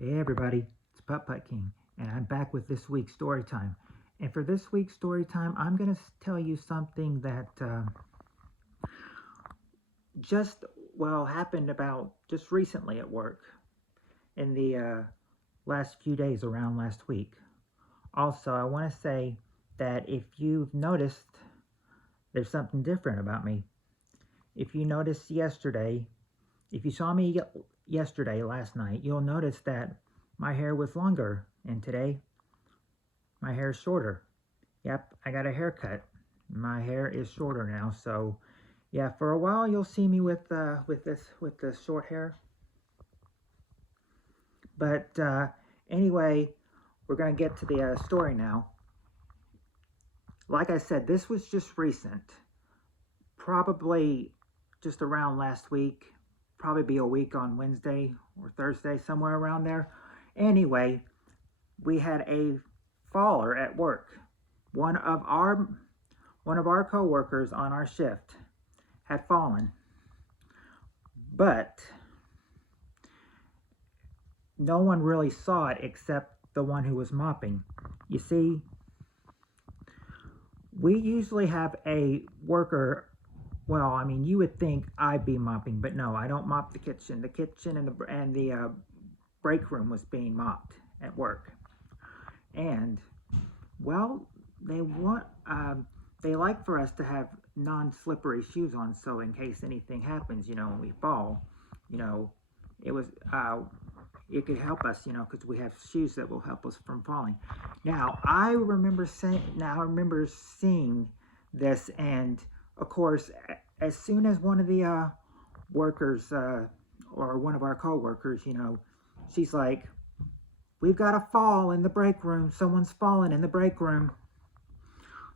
Hey everybody, it's Putt Putt King, and I'm back with this week's story time. And for this week's story time, I'm going to tell you something that just, well, happened about just recently at work in the last few days around last week. Also, I want to say that if you've noticed, there's something different about me. If you noticed yesterday, if you saw me yesterday, last night, you'll notice that my hair was longer, and today my hair is shorter. Yep, I got a haircut. My hair is shorter now, so yeah, for a while you'll see me with the short hair. But anyway, we're gonna get to the story now. Like I said, this was just recent, probably just around last week. Probably be a week on Wednesday or Thursday, somewhere around there. Anyway, we had a faller at work. One of our one of our coworkers on our shift had fallen, but no one really saw it except the one who was mopping. You see, we usually have a worker. Well, I mean, you would think I'd be mopping, but no, I don't mop the kitchen. The kitchen and the break room was being mopped at work, and well, they want they like for us to have non-slippery shoes on, so in case anything happens, when we fall, you know, it was it could help us, because we have shoes that will help us from falling. Now I remember seeing this, and of course, as soon as one of the workers or one of our coworkers, she's like, "We've got a fall in the break room. Someone's fallen in the break room."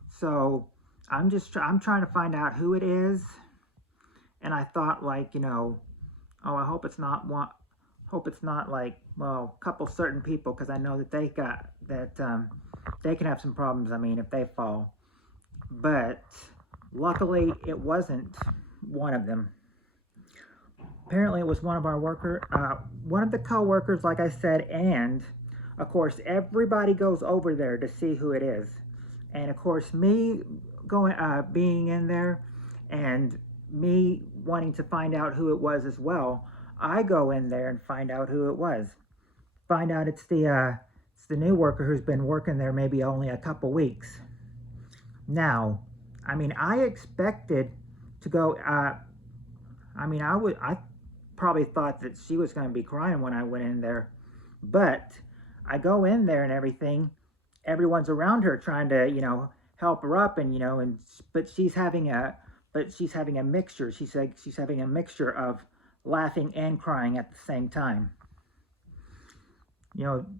So I'm trying to find out who it is, and I thought, like, oh, I hope it's not like, well, a couple certain people, because I know that they can have some problems. I mean, if they fall, but luckily it wasn't one of them. Apparently, it was one of the coworkers, like I said, and of course, everybody goes over there to see who it is, and of course, me being in there, and me wanting to find out who it was as well. I go in there and find out who it was. Find out it's the new worker who's been working there maybe only a couple weeks. Now, I mean, I expected to go. I probably thought that she was going to be crying when I went in there, but I go in there and everything. Everyone's around her trying to, help her up, and but she's having a mixture. She said she's having a mixture of laughing and crying at the same time.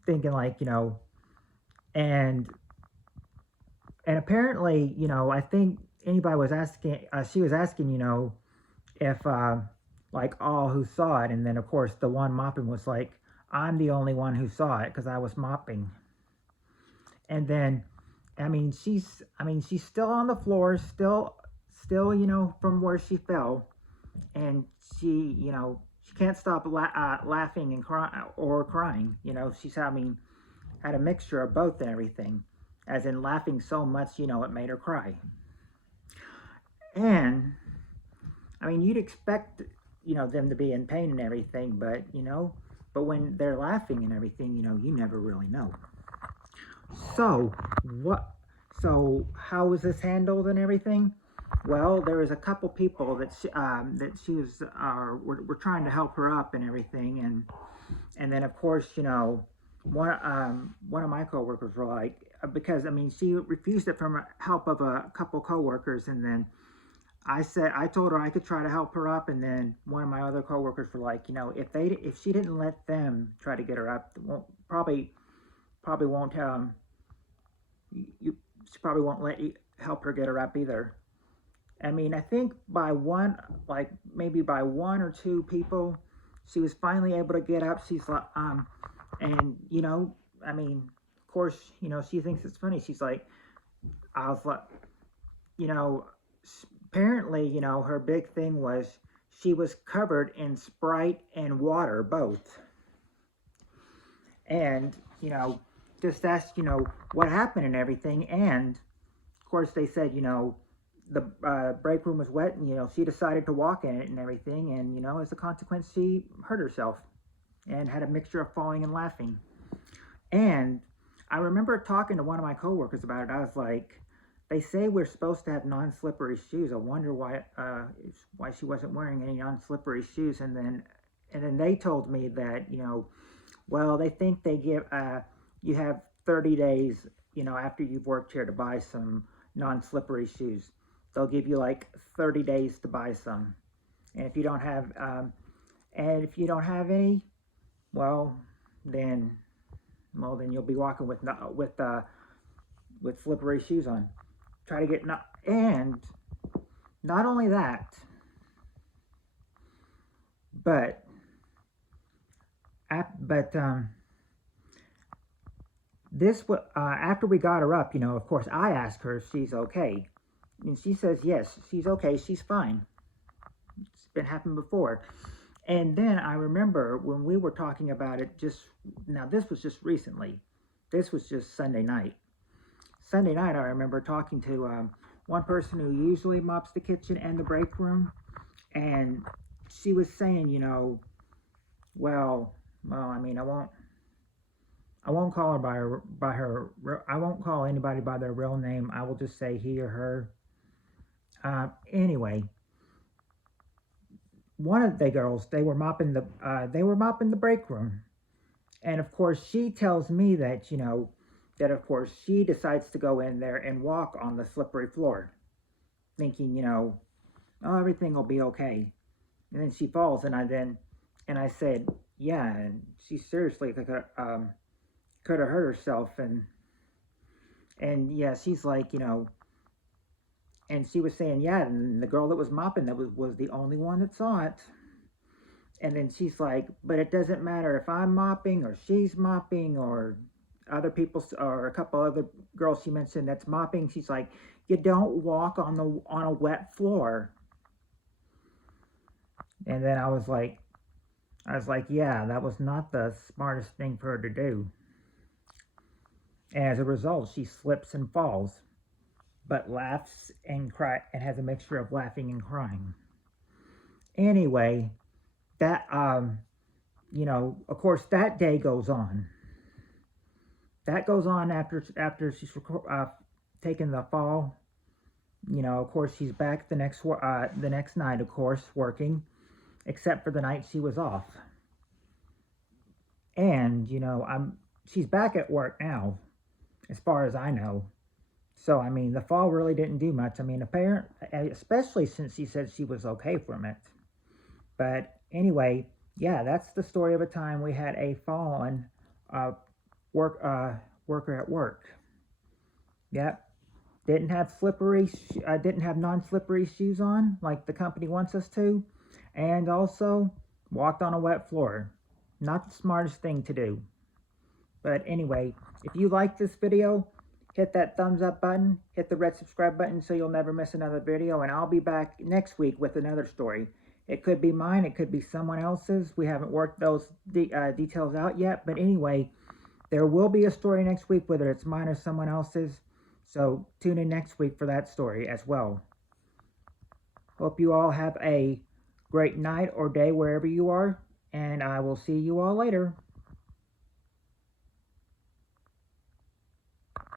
Thinking like, and apparently, I think anybody was asking. She was asking, if like all who saw it, and then of course the one mopping was like, I'm the only one who saw it because I was mopping. And then, she's still on the floor, still, from where she fell, and she can't stop laughing and crying. She's having had a mixture of both and everything, as in laughing so much, it made her cry. And I mean, you'd expect, them to be in pain and everything, but when they're laughing and everything, you never really know. So what? So how was this handled and everything? Well, there was a couple people that she was were trying to help her up and everything, and then of course, one of my coworkers were like, because I mean, she refused it from help of a couple coworkers, and then I told her I could try to help her up, and then one of my other coworkers were like, if she didn't let them try to get her up, probably won't you she probably won't let you help her get her up either. I mean, I think by one, like maybe by one or two people, she was finally able to get up. She's like, and I mean, of course, she thinks it's funny. She's like, I was like, you know, apparently, her big thing was she was covered in Sprite and water both. and just asked what happened and everything. And of course they said the break room was wet, and she decided to walk in it and everything, and as a consequence she hurt herself and had a mixture of falling and laughing. And I remember talking to one of my coworkers about it. I was like, they say we're supposed to have non-slippery shoes. I wonder why she wasn't wearing any non-slippery shoes. And then they told me that well, they think they give you have 30 days after you've worked here to buy some non-slippery shoes. They'll give you like 30 days to buy some. And if you don't have any, well, then then you'll be walking with slippery shoes on. Try to get not and not only that, but but this after we got her up, of course I asked her if she's okay, and she says yes, she's okay, she's fine. It's been happened before. And then I remember when we were talking about it now, this was just recently. This was just Sunday night. Sunday night, I remember talking to one person who usually mops the kitchen and the break room, and she was saying, well, I mean, I won't call her I won't call anybody by their real name. I will just say he or her. Anyway, one of the girls, they were mopping the break room, and of course she tells me that that of course she decides to go in there and walk on the slippery floor, thinking oh, everything will be okay, and then she falls, and I said yeah, and she seriously could have hurt herself, and yeah, she's like and she was saying yeah, and the girl that was mopping that was the only one that saw it. And then she's like, but it doesn't matter if I'm mopping or she's mopping or other people or a couple other girls she mentioned that's mopping. She's like, you don't walk on a wet floor. And then I was like, yeah, that was not the smartest thing for her to do. And as a result, she slips and falls, but laughs and cry and has a mixture of laughing and crying. Anyway, that of course that day goes on. That goes on after she's taken the fall. Of course she's back the next night, of course, working, except for the night she was off. And she's back at work now, as far as I know. So I mean, the fall really didn't do much. I mean, especially since she said she was okay from it. But anyway, yeah, that's the story of a time we had a fallen worker at work. Yep. Didn't have non-slippery shoes on like the company wants us to, and also walked on a wet floor. Not the smartest thing to do. But anyway, if you like this video, hit that thumbs up button, hit the red subscribe button so you'll never miss another video, and I'll be back next week with another story. It could be mine, it could be someone else's. We haven't worked those details out yet, but anyway, there will be a story next week, whether it's mine or someone else's. So tune in next week for that story as well. Hope you all have a great night or day wherever you are, and I will see you all later.